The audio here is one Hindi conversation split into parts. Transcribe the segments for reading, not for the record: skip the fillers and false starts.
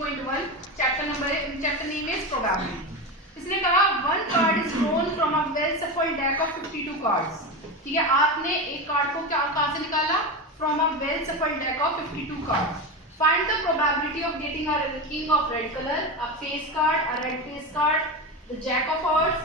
15.1 चैप्टर नेम इज प्रोबेबिलिटी। इसने कहा one card is drawn from a well shuffled deck of 52 cards. ठीक है, आपने एक कार्ड को क्या कहां से निकाला? From a well shuffled deck of 52 cards. Find the probability of getting a king of red colour, a face card, a red face card, the jack of hearts,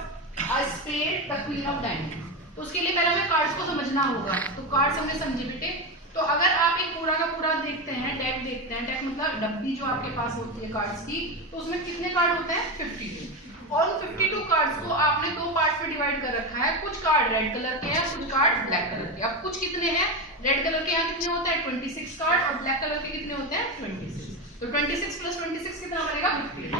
a spade, the queen of diamond. तो उसके लिए पहले हमें कार्ड्स को समझना होगा। तो कार्ड्स हमने समझे बेटे। तो अगर आप एक पूरा का पूरा देखते हैं, डेक देखते हैं, डेक मतलब डब्बी जो आपके पास होती है कार्ड्स की, तो उसमें कितने कार्ड होते हैं? 52। और उन 52 कार्ड्स को आपने दो पार्ट्स में डिवाइड कर रखा है। कुछ कार्ड रेड कलर के हैं, कुछ कार्ड ब्लैक कलर के। अब कुछ कितने हैं? रेड कलर के यहाँ कितने होते हैं? 26 कार्ड। और ब्लैक कलर के कितने होते हैं? 26। तो 26 + 26 कितना बनेगा? 50।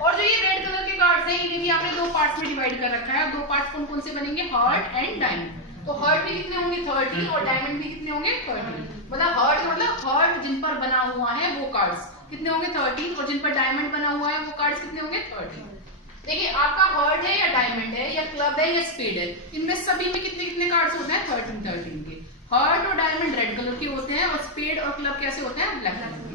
और जो ये रेड कलर के कार्ड्स हैं, इन्हें भी आपने दो पार्ट्स में डिवाइड कर रखा है। और दो पार्ट्स कौन कौन से बनेंगे? Heart and diamond. तो हार्ट भी कितने होंगे? 30। और डायमंड भी कितने होंगे? 30। मतलब हार्ट जिन पर बना हुआ है वो कार्ड्स कितने होंगे? 30। और जिन पर डायमंड बना हुआ है वो कार्ड्स कितने होंगे? 30। देखिए, आपका हार्ट है या डायमंड है या क्लब है या स्पेड है, इनमें सभी में कितने कितने कार्ड्स होते हैं? 13 के। हार्ट और डायमंड रेड कलर के होते हैं और स्पेड और क्लब कैसे होते हैं? ब्लैक कलर के।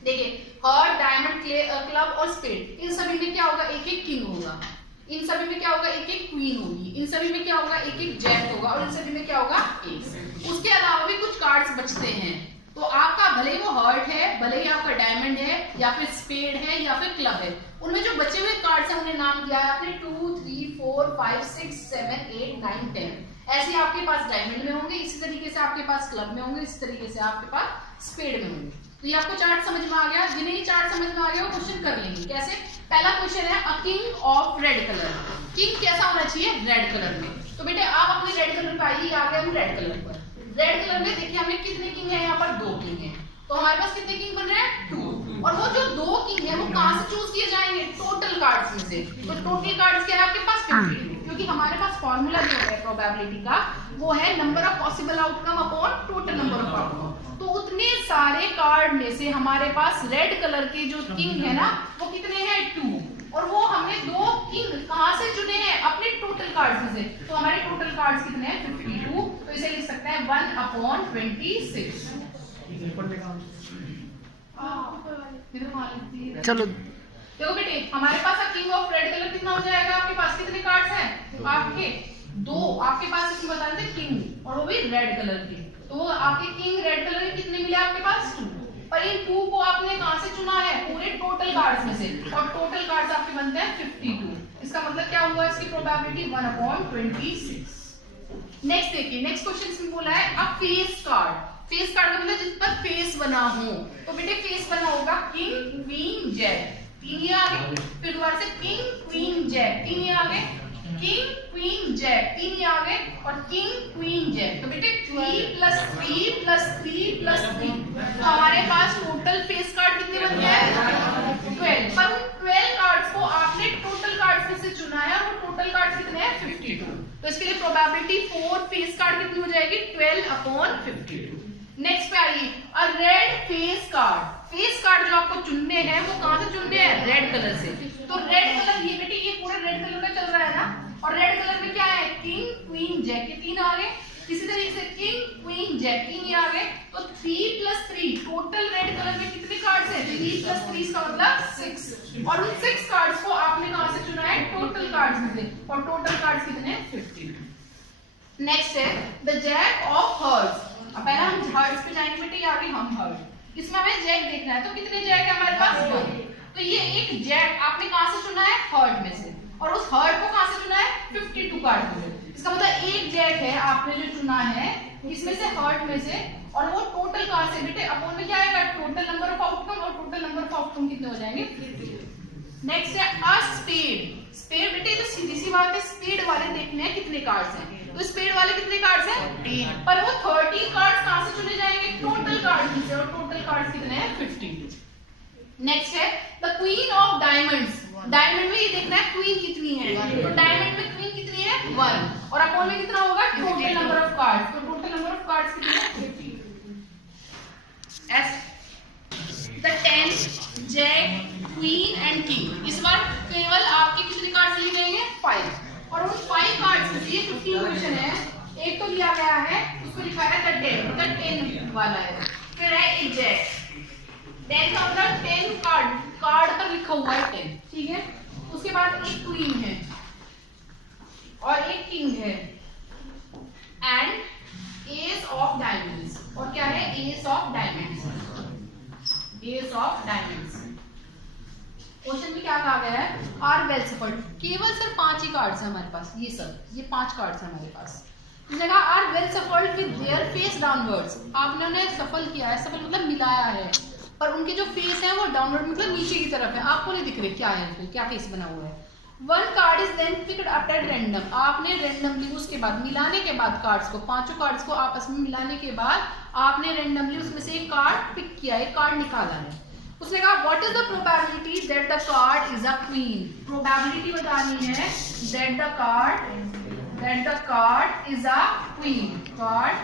देखिए, हार्ट, डायमंड, क्लब और स्पेड, इन सभी में क्या होगा? एक एक किंग होगा। इन सभी में क्या होगा? एक एक क्वीन होगी। इन सभी में क्या होगा? एक एक जैक होगा। और इन सभी में क्या होगा? एस। उसके अलावा भी कुछ कार्ड्स बचते हैं। तो आपका भले ही वो हार्ट है, भले ही आपका डायमंड है या फिर स्पेड है या फिर क्लब है, उनमें जो बचे हुए कार्ड्स हैं उन्हें नाम दिया है आपने 2, 3, 4, 5, 6, 7, 8, 9, 10। ऐसे आपके पास डायमंड में होंगे, इसी तरीके से आपके पास क्लब में होंगे, इसी तरीके से आपके पास स्पेड में होंगे। तो ये आपको चार्ट समझ में आ गया। जिन्हें ये चार्ट समझ में आ गया वो क्वेश्चन कर लेंगे। कैसे? पहला क्वेश्चन है अ king of red colour. King कैसा होना चाहिए? रेड कलर में। तो बेटे आप अपने रेड कलर पे आइए, आ गए हम रेड कलर पर। रेड कलर में देखिए हमें कितने किंग है? यहाँ पर 2 किंग है। तो हमारे पास कितने किंग बन रहे हैं? 2। और वो जो 2 किंग है वो कहां से चूज किए जाएंगे? टोटल कार्ड्स में से। तो टोटल कार्ड्स क्या है आपके पास? 52। क्योंकि हमारे पास फॉर्मूला जो है प्रोबेबिलिटी का वो है number of possible outcome upon total number of outcome. तो उतने सारे कार्ड में से हमारे पास रेड कलर के जो किंग है ना वो कितने हैं? 2। और वो हमने 2 किंग कहां से चुने हैं? अपने टोटल कार्ड्स में से। तो हमारे टोटल कार्ड्स कितने हैं? 52। तो इसे लिख सकते हैं 1/26। चलो देखो बेटे, हमारे पास किंग ऑफ रेड कलर कितना हो जाएगा? आपके पास कितने कार्ड्स हैं? आपके 2। आपके पास इसमें बता देते किंग, और वो भी रेड कलर के। तो आपके किंग रेड कलर के कितने मिले आपके पास? 2। पर इन 2 को आपने कहां से चुना है? पूरे टोटल कार्ड्स में से। और टोटल कार्ड्स आपके बनते हैं 52। इसका मतलब क्या हुआ? इसकी प्रोबेबिलिटी 1/26। नेक्स्ट देखिए, नेक्स्ट क्वेश्चन इसमें बोला है अ फेस कार्ड। फेस कार्ड का मतलब जिस पर फेस बना हो। तो बेटे फेस बना होगा किंग, क्वीन, जैक। 3 ये आगे। फिर दोबारा से किंग, क्वीन, जैक। 3 ये आगे। King, queen, Jack. 3 ये आगे। और किंग, क्वीन, जैक। तो बेटे 3 + 3 + 3 + 3। तो हमारे पास टोटल फेस कार्ड कितने बन गए हैं? 12। पर उन 12 कार्ड्स को आपने टोटल कार्ड्स में से चुना है और वो टोटल कार्ड्स कितने हैं? 52। तो इसके लिए प्रोबेबिलिटी 4 फेस कार्ड कितनी हो जाएगी? 12/52। नेक्स्ट पे आइए a red face card. Face card जो आपको चुनने हैं वो कहां से चुनने हैं? रेड कलर से। तो रेड कलर ये बेटे ये पूरे रेड कलर में चल रहा है ना। और रेड कलर में क्या है? King, queen, jack. के 3 आ गए। इसी तरीके से किंग, क्वीन, जैक। 3 ये आ गए। तो 3 + 3 टोटल रेड कलर में कितने कार्ड्स हैं? 3 + 3 का मतलब 6। और उन 6 कार्ड्स को आपने कहां से चुना है? टोटल कार्ड्स में से। और टोटल कार्ड्स कितने हैं? 52। नेक्स्ट है द जैक ऑफ हार्ट्स। अब पहला हम हार्ट्स पे जाएंगे बेटे, आगे हम हार्ट। इसमें हमें जैक देखना है। तो कितने जैक है हमारे पास? 1। तो ये एक जैक आपने कहां से चुना है? हार्ट में से। और उस हार्ट को कहां से चुना है? 52 कार्ड में से। इसका मतलब एक जैक है आपने जो चुना है इसमें से, हार्ट में से। और वो टोटल कहां से? बेटे अपॉन में क्या आएगा? Total number of outcome. और टोटल नंबर ऑफ आउटकम कितने हो जाएंगे? 52। नेक्स्ट है अ स्पेड। स्पेड बेटे तो सीधी सी बात है, स्पेड वाले देखने हैं कितने कार्ड्स हैं। तो स्पेड वाले कितने कार्ड्स हैं? 3। पर वो 30 कार्ड्स कहां से चुने जाएंगे? टोटल कार्ड्स में से। और टोटल कार्ड्स कितने हैं? 52। नेक्स्ट है the queen of diamonds. Diamond में ये देखना है क्वीन कितनी है। तो डायमंड में क्वीन कितनी है? 1। और अपॉन में कितना होगा? Total number of cards. तो टोटल नंबर ऑफ कार्ड्स कितने हैं? 50। The 10 jack, queen and king. इस बार केवल आपके कितने कार्ड्स लिए जाएंगे? 5। और उन 5 कार्ड्स में से ये 15 क्वेश्चन है। एक तो दिया गया है, उसको लिखा है द 10 वाला है। फिर है एक जैक। 10 का मतलब 10 कार्ड कार्ड पर लिखा हुआ है 10, ठीक है। उसके बाद एक क्वीन है और एक किंग है एंड एस ऑफ डायमंड्स, और क्या है, S of diamonds, S of diamonds. Question में क्या कहा गया है, आर वेल सफल्ड, केवल सिर्फ 5 ही कार्ड्स हैं हमारे पास, ये 5 कार्ड्स हैं हमारे पास। इसने कहा are well shuffled with their face downwards, आपने उन्हें सफल किया है, सफल मतलब मिलाया है, पर उनके जो फेस है वो डाउनवर्ड मतलब नीचे की तरफ है, आपको नहीं दिख रहे क्या है, क्या फेस बना हुआ है। One card is then picked up at random, आपने रैंडमली उसके बाद मिलाने के बाद कार्ड्स को, 5 कार्ड्स को आपस में मिलाने के बाद आपने रैंडमली उसमें से एक कार्ड पिक किया, एक कार्ड निकाला है। उसने कहा what is the probability that the card is a queen, probability बतानी है that the card is a queen, card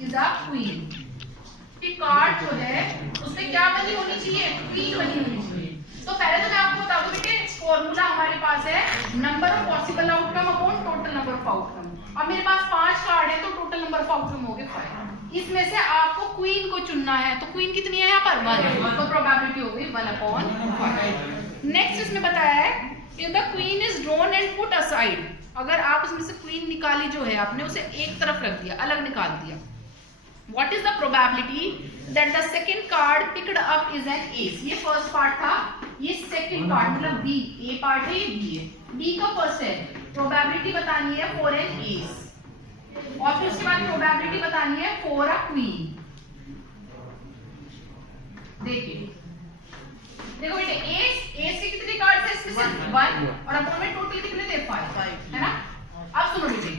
is a queen, कि कार्ड जो है उसमें क्या बनी होनी चाहिए, क्वीन बनी होनी चाहिए। तो पहले तो मैं आपको बता दूं बेटे, फॉर्मूला हमारे पास है number of possible outcome upon total number of outcome. अब मेरे पास 5 कार्ड है तो टोटल नंबर ऑफ आउटकम हो गए 5, इसमें से आपको क्वीन को चुनना है, तो क्वीन कितनी है यहाँ पर 1, तो प्रोबेबिलिटी हो गई 1/5। नेक्स्ट इसमें बताया है if the queen is drawn and put aside, अगर आप उसमें से क्वीन निकाली जो है आपने उसे एक तरफ रख दिया, अलग निकाल दिया, what is the probability that the second card picked up is an S, ये फर्स्ट पार्ट था, ये सेकंड पार्ट मतलब बी, ए पार्ट है, ये बी है, बी का फर्स्ट है, प्रोबेबिलिटी बतानी है फॉर एन एस, और फिर उसके बाद प्रोबेबिलिटी बतानी है फॉर अ क्वीन। देखिए देखो बेटे, एस के कितने कार्ड थे, इसमें सिर्फ 1 और अपन में टोटल कितने थे 5, है ना। अब सुनो बेटे,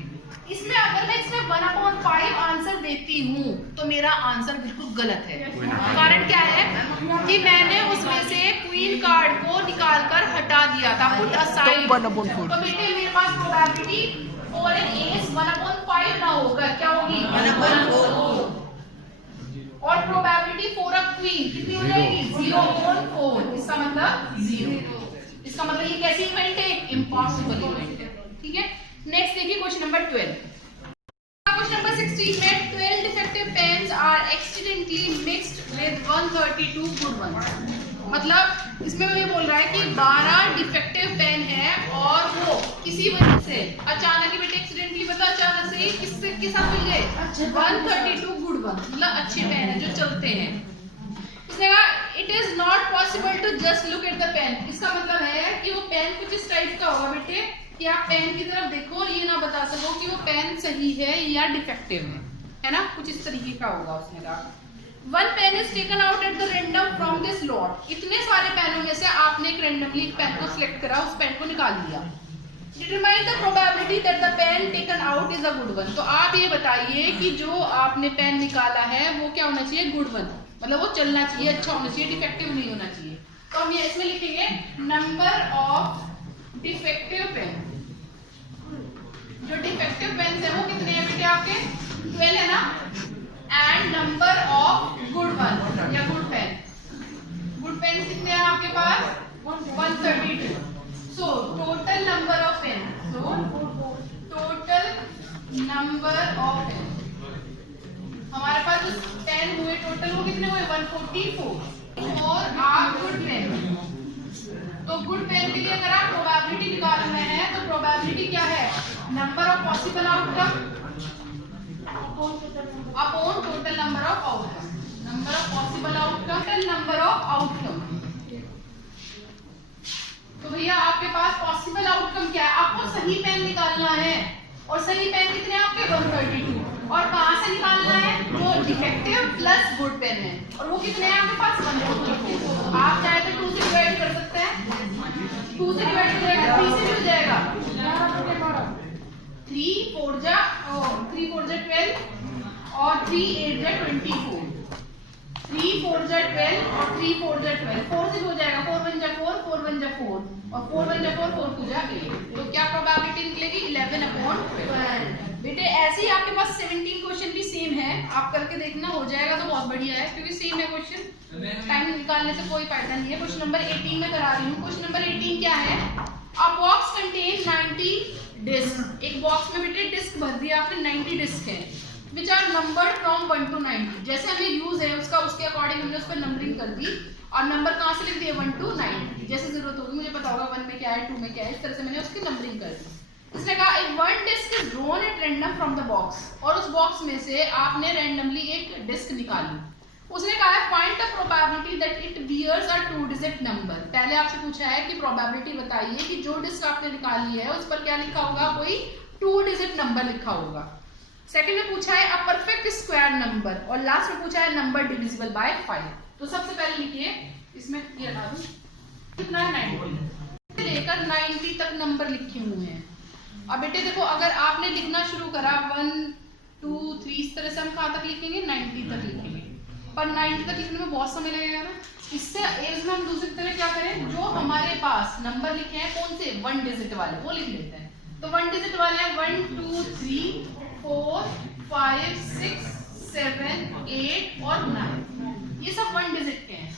इसमें अगर मैं इसमें 1/5 आंसर देती हूँ तो मेरा आंसर बिल्कुल गलत है। कारण क्या है कि मैंने उसमें से क्वीन कार्ड को निकाल कर हटा दिया था, पुट असाइड, तो बेटे मेरे पास प्रोबेबिलिटी फॉर एन एस 1/5 ना होगा, क्या होगी 1/4, और प्रोबेबिलिटी फॉर अ क्वीन कितनी हो जाएगी 0/4, इसका मतलब 0, इसका मतलब ये कैसी इवेंट है, इम्पॉसिबल इवेंट है, ठीक है। नेक्स्ट देखिए क्वेश्चन नंबर 12, क्वेश्चन नंबर 16 में 12 defective pens are accidentally mixed with 132 good ones, मतलब इसमें वो ये बोल रहा है कि 12 डिफेक्टिव पेन है और वो किसी वजह से अचानक ही बेटे, एक्सीडेंटली मतलब अचानक से ही किसके साथ मिल गए 132 गुड वंस, मतलब अच्छे पेन है जो चलते हैं। इसने कहा it is not possible to just look at the pen, इसका मतलब है कि वो पेन कुछ इस टाइप का होगा बेटे कि आप पेन की तरफ देखो और ये ना बता सको कि वो पेन सही है या डिफेक्टिव है ना, कुछ इस तरीके का होगा। उसने कहा one pen is taken out at the random from this lot, इतने सारे पेनों में से आपने एक रैंडमली एक पेन को सिलेक्ट करा, उस पेन को निकाल लिया। Determine the probability that the pen taken out is a good one, तो आप ये बताइए कि जो आपने पेन निकाला है वो क्या होना चाहिए, गुड वन, मतलब वो चलना चाहिए, अच्छा होना चाहिए, डिफेक्टिव नहीं होना चाहिए। तो हम ये इसमें लिखेंगे नंबर ऑफ डिफेक्टिव पेन, जो डिफेक्टिव पेन है वो कितने हैं बेटे आपके 12 है ना, and number of good one या गुड पेन, गुड पेन कितने हैं आपके पास 132, so total number of pen, so total number of pen हमारे पास जो पेन हुए टोटल वो कितने हुए 144 और आप गुड पेन, तो गुड पेन के लिए अगर आप प्रोबेबिलिटी निकाल रहे हैं तो प्रोबेबिलिटी क्या है, number of possible outcome upon total number of outcome, number of possible outcome total number of outcome. तो भैया आपके पास पॉसिबल आउटकम क्या है, आपको सही पेन निकालना है, और सही पेन कितने हैं आपके 132, और कहां से निकालना है, वो डिफेक्टिव प्लस गुड पेन है, और वो कितने हैं आपके पास 144, आप चाहे तो 2 से डिवाइड कर सकते हैं, 2 से डिवाइड हो जाएगा, 3 से भी हो जाएगा, 3 4 जा 12 और 3 8 जा 24, 3 4 जा 12 और 3 4 जा 12, 4 से भी हो जाएगा, 4 1 जा 4, 4 1 जा 4 और 4 1 जा 4, 4 2 जा 8, तो क्या प्रोबेबिलिटी निकलेगी 11/12। बेटे ऐसे ही आपके पास 17 क्वेश्चन भी सेम है, आप करके देखना, हो जाएगा तो बहुत बढ़िया है, क्योंकि सेम है क्वेश्चन, टाइम निकालने से कोई फायदा नहीं है। क्वेश्चन नंबर 18 में करा रही हूँ। क्वेश्चन नंबर 18 क्या है, अ बॉक्स कंटेन 90 डिस्क, एक बॉक्स में बेटे डिस्क भर दिया आपने, 90 डिस्क है, which are numbered from 1 to 90, जैसे हमें यूज है उसका उसके अकॉर्डिंग हमने उस पर नंबरिंग कर दी। और नंबर कहाँ से लिख दिए 1 to 9, जैसे जरूरत होगी मुझे पता होगा 1 में क्या है 2 में क्या है, इस तरह से मैंने उसकी नंबरिंग कर दी। इसने कहा एक one disc is drawn at random from the box, और उस बॉक्स में से आपने रैंडमली एक डिस्क निकाली। उसने कहा है find the probability that it bears a 2 digit number. पहले आपसे पूछा है कि प्रोबेबिलिटी बताइए कि जो डिस्क आपने निकाली है उस पर क्या लिखा होगा, कोई 2 डिजिट नंबर लिखा होगा। सेकंड में पूछा है अ परफेक्ट स्क्वायर नंबर, और लास्ट में पूछा है नंबर डिविजिबल बाय 5। तो सबसे पहले लिखिए, इसमें ये हटा दूं, कितना है 90 से लेकर 90 तक नंबर लिखे हुए हैं। अब बेटे देखो अगर आपने लिखना शुरू करा 1 2 3 इस तरह से हम कहाँ तक लिखेंगे 90 तक लिखेंगे, पर 90 तक लिखने में बहुत समय लगेगा ना। इससे इसमें हम दूसरी तरह क्या करें, जो हमारे पास नंबर लिखे हैं कौन से 1 डिजिट वाले वो लिख लेते हैं। तो 1 डिजिट वाले हैं 1 2 3 4 5 6 7 8 और 9, ये सब 1 डिजिट के हैं।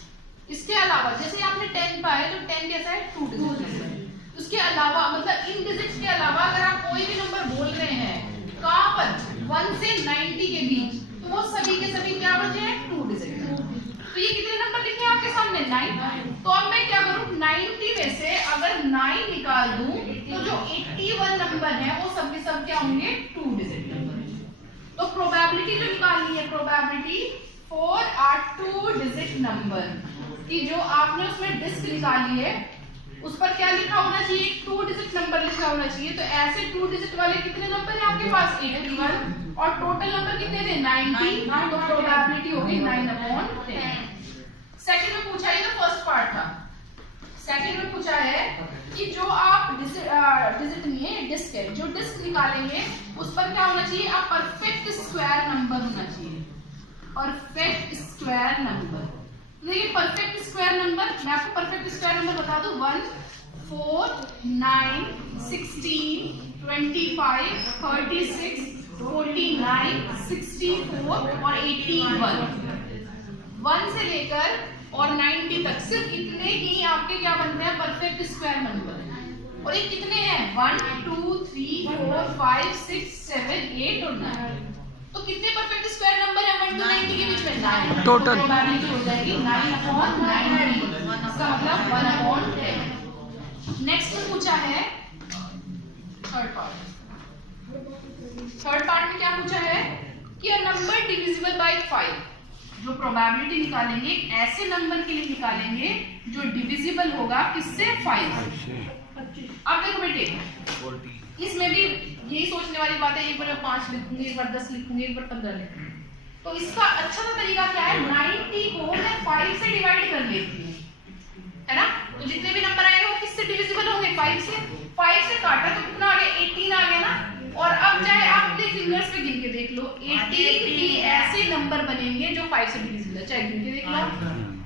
इसके अलावा जैसे आपने 10 पाया तो 10 कैसा है 2 डिजिट। उसके अलावा मतलब इन डिजिट्स के अलावा अगर आप कोई भी नंबर बोल रहे हैं कहाँ पर 1 से 90 के बीच, तो वो सभी के सभी क्या बचे हैं 2 डिजिट। तो ये कितने नंबर लिखे हैं आपके सामने 9। तो अब मैं क्या करूँ 90 में से अगर 9 निकाल दूं तो जो 81 नंबर है वो सब के सब क्या होंगे 2 डिजिट नंबर। तो प्रोबेबिलिटी जो निकालनी है, probability for a 2 digit number कि जो आपने उसमें डिस्क निकाली है उस पर क्या लिखा होना चाहिए 2 डिजिट नंबर लिखा होना चाहिए। तो ऐसे 2 डिजिट वाले कितने नंबर हैं आपके पास 81 और टोटल नंबर कितने थे 90। तो प्रोबेबिलिटी होगी 9/10। सेकंड में पूछा, ये तो फर्स्ट पार्ट था। सेकंड में पूछा है कि जो आप डिजिट नहीं है डिस्क है, जो डिस्क निकालेंगे उस पर क्या होना चाहिए, आप परफेक्ट स्क्वायर नंबर होना चाहिए, परफेक्ट स्क्वायर नंबर। देखिए परफेक्ट स्क्वायर नंबर, मैं आपको परफेक्ट स्क्वायर नंबर बता दूं 1 4 9 16 25 36 49 64 और 81। 1 से लेकर और 90 तक सिर्फ इतने ही आपके क्या बनते हैं परफेक्ट स्क्वायर नंबर। और ये कितने हैं 1 2 3 4 5 6 7 8 और 9। तो कितने परफेक्ट स्क्वायर नंबर है 1 to 90 के बीच में 9। टोटल प्रोबेबिलिटी हो जाएगी 9/90, इसका मतलब 1/10। नेक्स्ट में पूछा है थर्ड पार्ट में क्या पूछा है कि अ नंबर डिविजिबल बाय 5। जो प्रोबेबिलिटी निकालेंगे एक ऐसे नंबर के लिए निकालेंगे जो डिविजिबल होगा किससे 5। अब देखो बेटे इसमें भी यही सोचने वाली बात है, एक बार 5 लिखूंगी, एक बार 10 लिखूंगी, एक बार 15 लिखूंगी। तो इसका अच्छा सा तरीका क्या है 90 को मैं 5 से डिवाइड कर लेती हूँ, है ना। तो जितने भी नंबर आएंगे वो किससे डिविजिबल होंगे 5 से। 5 से काटा तो कितना आ गया 18 आ गया ना। और अब चाहे आप अपने फिंगर्स पे गिन के देख लो 18 भी ऐसे नंबर बनेंगे जो 5 से डिविजिबल है, चाहे गिन के देख लो,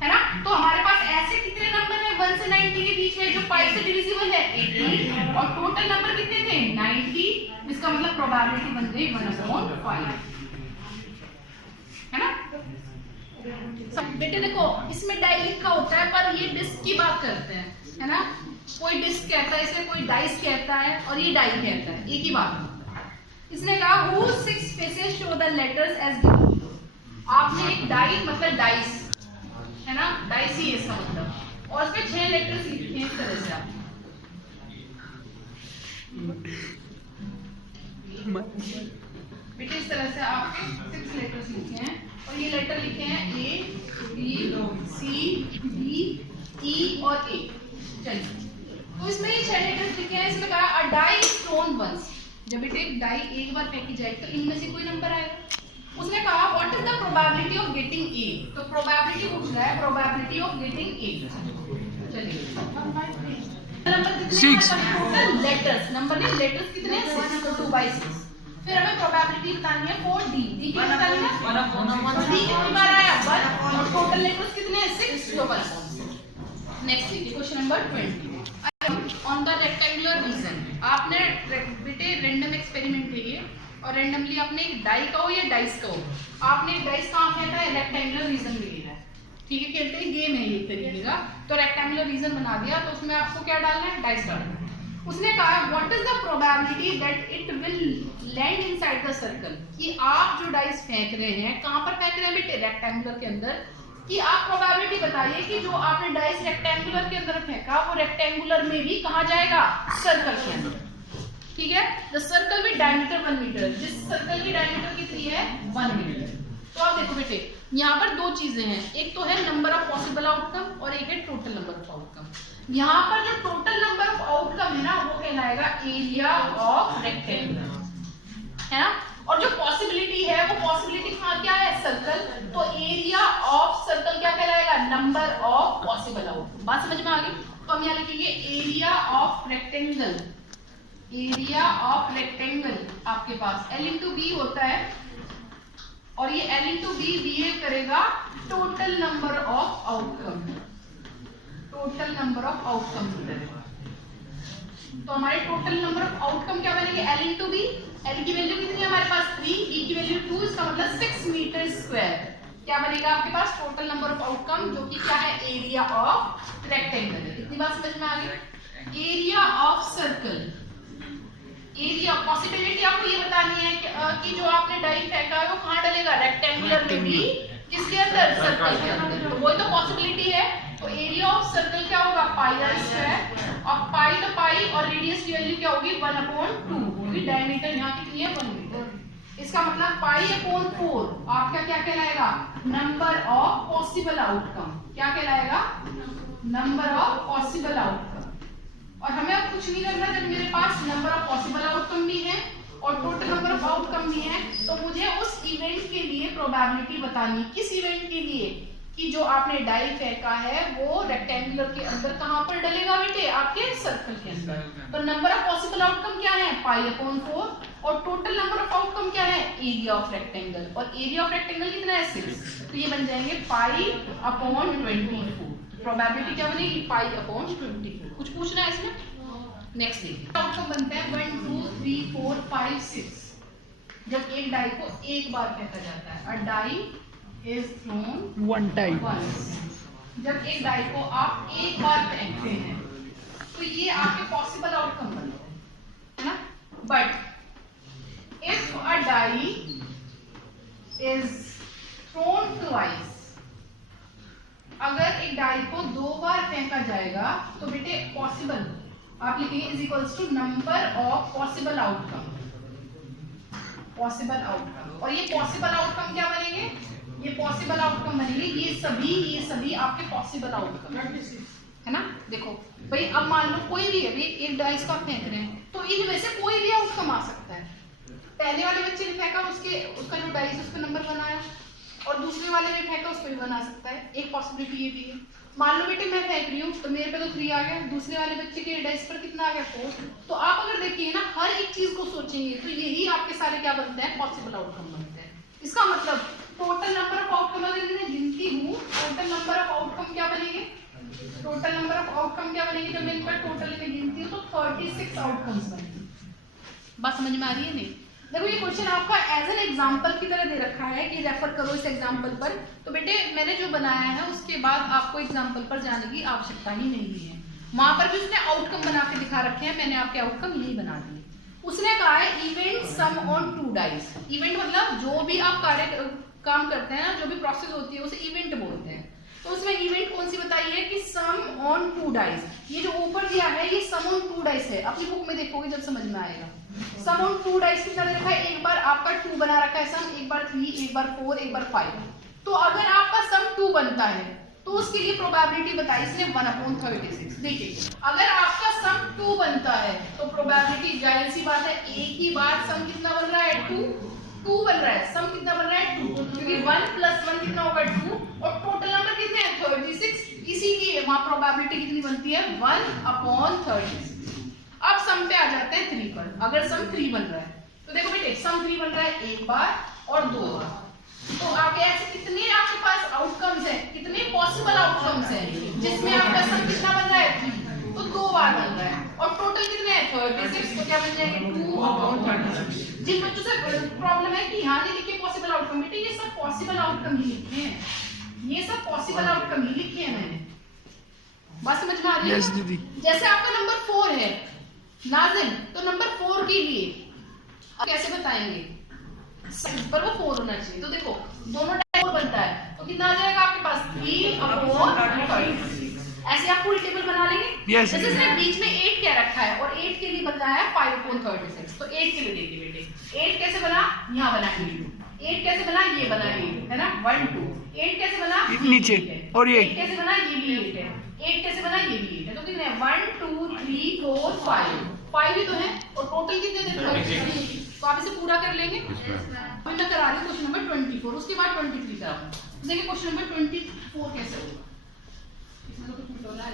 है ना। तो हमारे पास ऐसे कितने नंबर है 1 से 90 के बीच में जो 5 से डिविजिबल है 18, और टोटल नंबर कितने थे 90। इसका मतलब प्रोबेबिलिटी बन गई 1/5, है ना। बेटे देखो इसमें डाई लिखा होता है पर ये डिस्क की बात करते हैं, है ना। कोई डिस्क कहता है इसे, कोई डाइस कहता है और ये डाई कहता है, एक ही बात होता है। इसने कहा whose 6 faces show the letters as given। आपने एक डाई मतलब डाइस, है ना, डाइस ही है इसका मतलब, और उसमें 6 लेटर्स लिखे हैं इस तरह से। आप बेटे इस तरह से आपके 6 लेटर्स लिखे हैं और ये लेटर लिखे हैं A B C D E और A। चलिए तो इसमें ये 6 लेटर्स लिखे हैं। इसमें कहा a die is thrown once। जब बेटे डाई एक बार फेंकी जाएगी तो इनमें से कोई नंबर आएगा। उसने कहा what is the probability of getting a. तो प्रोबेबिलिटी पूछ रहा है, प्रोबेबिलिटी ऑफ गेटिंग ए। चलिए नंबर कितने हैं टोटल लेटर्स, नंबर ने लेटर्स कितने हैं 6, तो 2/6। फिर हमें प्रोबेबिलिटी बतानी है फॉर डी। डी की बतानी है 1/1। डी कितनी बार आया 1 और टोटल लेटर्स कितने हैं 6, तो 1। नेक्स्ट देखिए question number 20 on the rectangular reason. आपने बेटे रैंडम एक्सपेरिमेंट है ये, और रैंडमली आपने एक डाई का हो या डाइस का हो, आपने एक डाइस कहाँ फेंका है रेक्टेंगुलर रीजन में लेना है, ठीक है। खेलते हैं गेम है ये एक तरीके का। तो रेक्टेंगुलर रीजन बना दिया तो उसमें आपको क्या डालना है डाइस डालना है। उसने कहा what is the probability that it will land inside the circle. कि आप जो डाइस फेंक रहे हैं कहाँ पर फेंक रहे हैं बेटे रेक्टेंगुलर के अंदर, कि आप प्रोबेबिलिटी बताइए कि जो आपने डाइस रेक्टेंगुलर के अंदर फेंका वो रेक्टेंगुलर में भी कहाँ जाएगा, सर्कल के अंदर। ठीक है, the circle with diameter 1 metre, जिस सर्कल की डायमीटर कितनी है 1 मीटर। तो आप देखो बेटे यहाँ पर दो चीजें हैं, एक तो है नंबर ऑफ पॉसिबल आउटकम और एक है टोटल नंबर ऑफ आउटकम। यहाँ पर जो टोटल नंबर ऑफ आउटकम है ना वो कहलाएगा एरिया ऑफ रेक्टेंगल, है ना, और जो पॉसिबिलिटी है वो पॉसिबिलिटी कहाँ क्या है, सर्कल, तो एरिया ऑफ सर्कल क्या कहलाएगा, नंबर ऑफ पॉसिबल आउटकम। बात समझ में आ गई? तो हम यहाँ लिखेंगे area of rectangle, area of rectangle आपके पास L इंटू बी होता है और ये L इंटू बी बिहेव करेगा total number of outcome, total number of outcome. तो हमारे टोटल नंबर ऑफ आउटकम क्या बनेंगे, L इंटू बी, L की वैल्यू कितनी है हमारे पास 3, B की वैल्यू 2, इसका मतलब 6 मीटर स्क्वायर क्या बनेगा आपके पास, टोटल नंबर ऑफ आउटकम, जो कि क्या है एरिया ऑफ रेक्टेंगल। इतनी बात समझ में आ गई? Area of circle, area possibility आपको ये बतानी है कि जो आपने डाई फेंका है वो कहाँ डलेगा, रेक्टेंगुलर में भी, किसके अंदर, सर्कल के अंदर, तो वही तो पॉसिबिलिटी है। तो एरिया ऑफ सर्कल क्या होगा, पाई आर स्क्वायर, और पाई तो पाई और रेडियस की वैल्यू क्या होगी 1/2, क्योंकि डायमीटर यहाँ कितनी है 1 मीटर। इसका मतलब पाई अपॉन 4 आपका क्या कहलाएगा, नंबर ऑफ पॉसिबल आउटकम, क्या कहलाएगा, नंबर ऑफ पॉसिबल आउटकम। और हमें अब कुछ नहीं करना, जब मेरे पास नंबर ऑफ पॉसिबल आउटकम भी है और टोटल नंबर ऑफ आउटकम भी है, तो मुझे उस इवेंट के लिए प्रोबेबिलिटी बतानी, किस इवेंट के लिए, कि जो आपने डाई फेंका है वो रेक्टेंगुलर के अंदर कहां पर डलेगा बेटे, आपके सर्कल के अंदर। तो नंबर ऑफ पॉसिबल आउटकम क्या है, पाई अपॉन 4, और टोटल नंबर ऑफ आउटकम क्या है, एरिया ऑफ रेक्टेंगल, और एरिया ऑफ रेक्टेंगल कितना है 6, तो ये बन जाएंगे पाई अपॉन 24। प्रोबेबिलिटी क्या बनेगी, पाई अपॉन 24। कुछ पूछना है इसमें? नेक्स्ट देखिए, आउटकम बनता है 1 2 3 4 5 6। जब एक डाई को एक बार फेंका जाता है, a die is thrown one time, जब एक डाई को आप एक बार फेंकते हैं तो ये आपके पॉसिबल आउटकम बनते हैं, है ना। But if a die is thrown twice, अगर एक डाई को 2 बार फेंका जाएगा तो बेटे पॉसिबल आप लिखेंगे is equals to number of possible outcome, possible outcome. और ये पॉसिबल आउटकम क्या बनेंगे, ये पॉसिबल आउटकम बनेंगे, ये सभी आपके पॉसिबल आउटकम, है ना। देखो भाई अब मान लो कोई भी है, एक डाइस को आप फेंक रहे हैं तो इनमें से कोई भी आउटकम आ सकता है। पहले वाले बच्चे ने फेंका, उसका जो डाइस उसका नंबर बनाया, और दूसरे वाले ने फेंका, उसको भी बना सकता है। एक पॉसिबिलिटी ये भी है, मान लो बेटे मैं फेंक रही हूँ तो मेरे पे तो 3 आ गया, दूसरे वाले बच्चे के डाइस पर कितना आ गया 4। तो आप अगर देखिए ना हर एक चीज को सोचेंगे तो यही आपके सारे क्या बनते हैं, पॉसिबल आउटकम बनते हैं। इसका मतलब टोटल नंबर ऑफ आउटकम अगर मैं गिनती हूँ, टोटल नंबर ऑफ आउटकम क्या बनेंगे, टोटल नंबर ऑफ आउटकम क्या बनेंगे, जब मैं इनका टोटल में गिनती हूँ तो 36 आउटकम्स बनेंगे। बात समझ में आ रही है नहीं? देखो ये क्वेश्चन आपका एज एन एग्जांपल की तरह दे रखा है कि रेफर करो इस एग्जांपल पर, तो बेटे मैंने जो बनाया है उसके बाद आपको एग्जांपल पर जाने की आवश्यकता ही नहीं है। वहां पर भी उसने आउटकम बना के दिखा रखे हैं, मैंने आपके आउटकम यही बना दिए। उसने कहा है event sum on 2 dice. Event मतलब जो भी आप काम करते हैं ना, जो भी प्रोसेस होती है उसे इवेंट बोलते हैं। तो उसमें इवेंट कौन सी बताई है कि सम ऑन 2 डाइस। ये जो ऊपर दिया है ये सम ऑन 2 डाइस है, अपनी बुक में देखोगे जब समझ में आएगा। सम ऑन 2 डाइस कितना दे रखा है, एक बार आपका 2 बना रखा है सम, एक बार 3, एक बार 4, एक बार 5। तो अगर आपका सम 2 बनता है तो उसके लिए प्रोबेबिलिटी बताई इसने 1/36। देखिए अगर आपका सम 2 बनता है तो प्रोबेबिलिटी जाहिर सी बात है एक ही बार सम कितना बन रहा है 2 बन रहा है, सम कितना बन रहा है 2, क्योंकि 1 + 1 कितना होगा 2, और टोटल नंबर कितने हैं 36, इसीलिए वहां प्रोबेबिलिटी कितनी बनती है 1/36। अब सम पे आ जाते हैं 3 पर। अगर सम 3 बन रहा है तो देखो बेटे सम 3 बन रहा है एक बार और 2 बार, तो आपके ऐसे कितने आपके पास आउटकम्स हैं, कितने पॉसिबल आउटकम्स हैं जिसमें आपका सम कितना बन रहा है 3, तो 2 बार बन रहा है, और टोटल कितने हैं 36, तो क्या बन जाएंगे 2/36। जिन बच्चों से प्रॉब्लम है कि यहाँ नहीं लिखे पॉसिबल आउटकम, बेटे ये सब पॉसिबल आउटकम ही लिखे हैं, ये सब पॉसिबल आउटकम ही लिखे हैं मैंने। बात समझ में आ रही है? yes, दीदी। जैसे आपका नंबर 4 है नाज़िम, तो नंबर 4 के लिए आप कैसे बताएंगे, पर वो 4 होना चाहिए। तो देखो दोनों टाइप 4 बनता है, तो कितना आ जाएगा आपके पास 3/36। ऐसे आप पूरी टेबल बना लेंगे। yes. जैसे इसने बीच में 8 क्या रखा है और 8 के लिए बन रहा है 5/36, तो 8 के लिए देखिए बेटे 8 कैसे बना, यहाँ बना 8 कैसे बना, ये बना 8 है ना 1 2। 8 कैसे बना नीचे, और ये 8 कैसे बना, ये भी 8 है। 8 कैसे बना, ये भी 8 है। तो कितने हैं 1 2 3 4 5 ही तो है और टोटल कितने देते हैं, तो आप इसे पूरा कर लेंगे। अभी मैं करा रही हूँ क्वेश्चन नंबर 24, उसके बाद 23 कराऊंगा। देखिए क्वेश्चन नंबर 24 कैसे होगा। इसमें तो कुछ मिटोना है।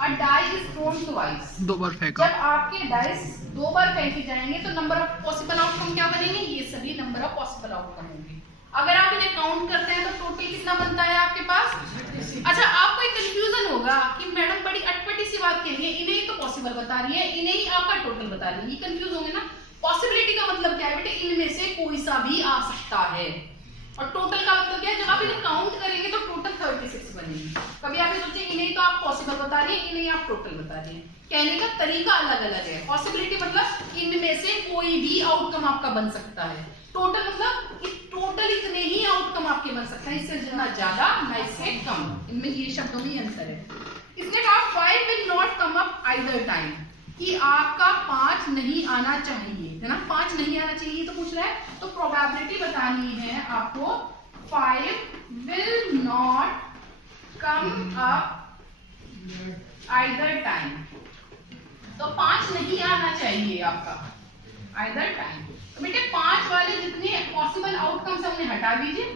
A die is thrown twice। 2 बार फेंका। जब आपके डाइस 2 बार फेंके जाएंगे तो नंबर ऑफ पॉसिबल आउटकम क्या बनेंगे, ये सभी नंबर ऑफ पॉसिबल आउटकम होंगे। अगर आप इन्हें काउंट करते हैं तो टोटल कितना बनता है आपके पास। अच्छा, आपको एक कंफ्यूजन होगा कि मैडम बड़ी अटपटी सी बात कह रही है, इन्हें ही तो पॉसिबल बता रही है, इन्हें ही आपका टोटल बता रही है, ये कंफ्यूज होंगे ना। पॉसिबिलिटी का मतलब क्या है बेटे, इनमें से कोई सा भी आ सकता है। और टोटल का मतलब क्या है, जब आप इन्हें काउंट करेंगे तो टोटल 36 बनेंगे। कभी आप ये सोचें इन्हें तो आप पॉसिबल बता रही हैं, इन्हें आप टोटल बता रही हैं, कहने का तरीका अलग अलग है। पॉसिबिलिटी मतलब इनमें से कोई भी आउटकम आपका बन सकता है। टोटल मतलब टोटल इतने ही आउटकम आपके बन सकते हैं, इससे ना ज्यादा ना इससे कम। इनमें ये शब्दों में अंतर है। इसने कहा 5 will not come up either time, कि आपका 5 नहीं आना चाहिए, है ना, 5 नहीं आना चाहिए तो पूछ रहा है, तो प्रोबेबिलिटी बतानी है आपको 5 will not come up either time। तो 5 नहीं आना चाहिए आपका either time। तो बेटे 5 वाले जितने पॉसिबल आउटकम्स हमने हटा दीजिए,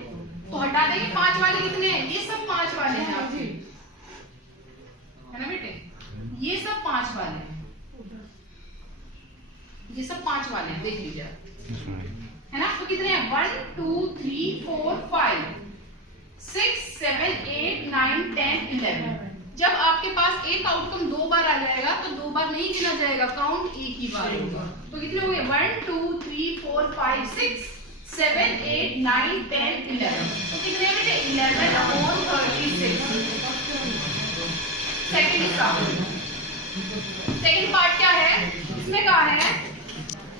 तो हटा देंगे 5 वाले कितने हैं, ये सब 5 वाले हैं आपके, है ना बेटे, ये सब 5 वाले हैं, ये सब 5 वाले हैं, देख लीजिए है ना। तो कितने हैं 1 2 3 4 5 6 7 8 9 10 11। जब आपके पास एक आउटकम 2 बार आ जाएगा तो 2 बार नहीं गिना जाएगा, काउंट एक ही बार होगा। तो कितने हो गए 1 2 3 4 5 6 7 8 9 10 11। तो कितने बेटे 11/36। सेकंड पार्ट क्या है, इसमें कहा है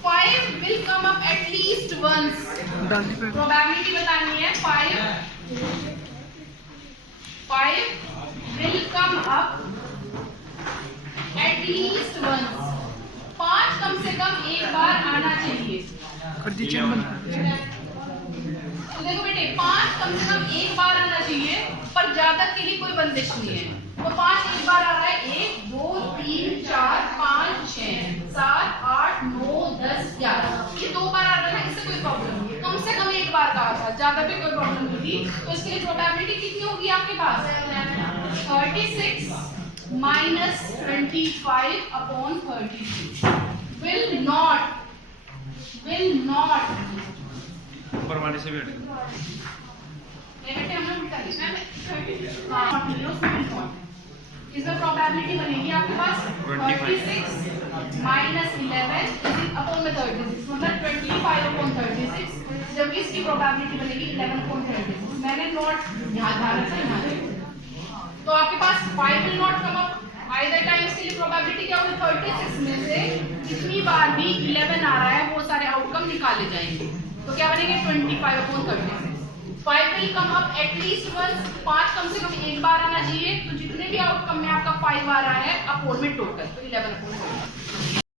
5 will come up at least once। Probability बतानी है 5 will come up at least once। 5 कम से कम एक बार आना चाहिए। कर दीजिए तो देखो बेटे 5 कम से कम एक बार आना चाहिए, पर ज्यादा के लिए कोई बंदिश नहीं है। तो 5 एक बार आ रहा है, 1 2 3 4 5 6 7 8 9 10 11, ये 2 बार आ रहा है, इससे कोई प्रॉब्लम नहीं है। कम से कम एक बार का आता है, ज्यादा भी कोई प्रॉब्लम नहीं थी। तो इसके लिए प्रोबेबिलिटी कितनी होगी आपके पास 36 minus 25/36 will not ऊपर वाले से भी हटे। बेटे हमने उल्टा लिखा है। इसमें प्रोबेबिलिटी बनेगी आपके पास 36 minus 11 अपॉन में 36, मतलब 25/36। जबकि इसकी प्रोबेबिलिटी बनेगी 11/36। मैंने नोट ध्यान रखना। तो आपके पास 5 will not come up either times के लिए प्रोबेबिलिटी क्या होगी 36 में से जितनी बार भी 11 आ रहा है वो सारे आउटकम निकाले जाएंगे। तो क्या बनेंगे 25/36। 5 will come up at least once, 5 कम से कम एक बार आना चाहिए। तो जितने भी आउटकम में आपका 5 आ रहा है अपोन में टोटल, तो 11/36।